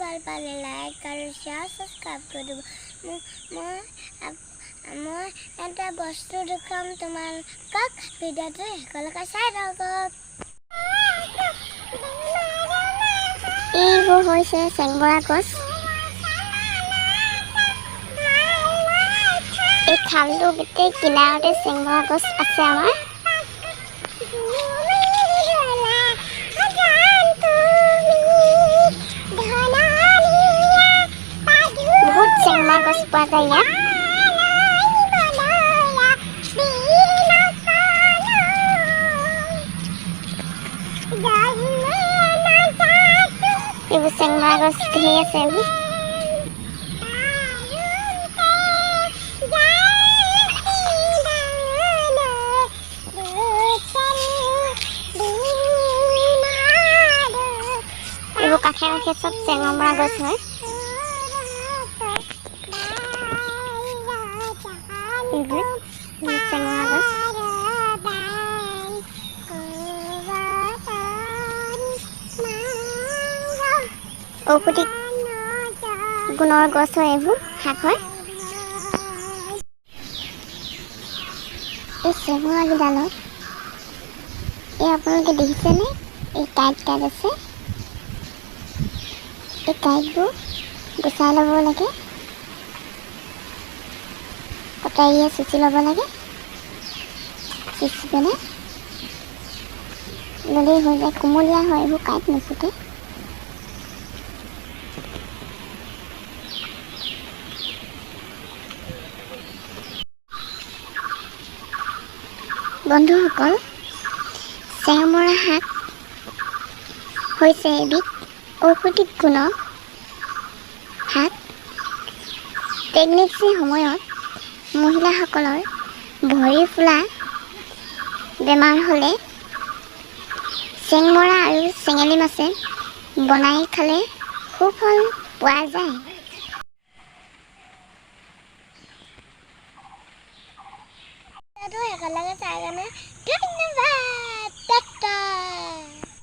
ভাল পালে লাইক আৰু শ্বেয়াৰ সাবস্ক্ৰাইব কৰি দিব মই এটা বস্তু দেখাম তোমালোকক ভিডিঅ'টো সকলোকে চাই থাকক এইবোৰ হৈছে চেংমৰা গছ এই খালটো গোটেই কিনাৰতে চেংমৰা গছ আছে আমাৰ বহুত চেংমৰা গছ পোৱা যায় ইয়াত এইবোৰ চেংমৰা গছ ধেৰ আছে এইবোৰ কাষে কাষে চব চেংমৰা গছ হয় চেংমৰা গছ ঔষধি গুণৰ গছ হয় এইবোৰ শাক হয় এই চেংমৰাকেইডালত এই আপোনালোকে দেখিছেনে এই কাঁইট আছে এই কাঁইটবোৰ গুচাই ল'ব লাগে কটাৰীয়ে চুচি ল'ব লাগে চুচি পেলাই ল'লেই হৈ যায় কোমলীয়া হয় এইবোৰ কাঁইট নুচুতে বন্ধুসকল চেংমৰা শাক হৈছে এবিধ ঔষধিক গুণৰ শাক প্ৰেগনেঞ্চিৰ সময়ত মহিলাসকলৰ ভৰি ফুলা বেমাৰ হ'লে চেংমৰা আৰু চেঙেলী মাছে বনাই খালে সুফল পোৱা যায় একেলগে চাই কেনে ধন্যবাদ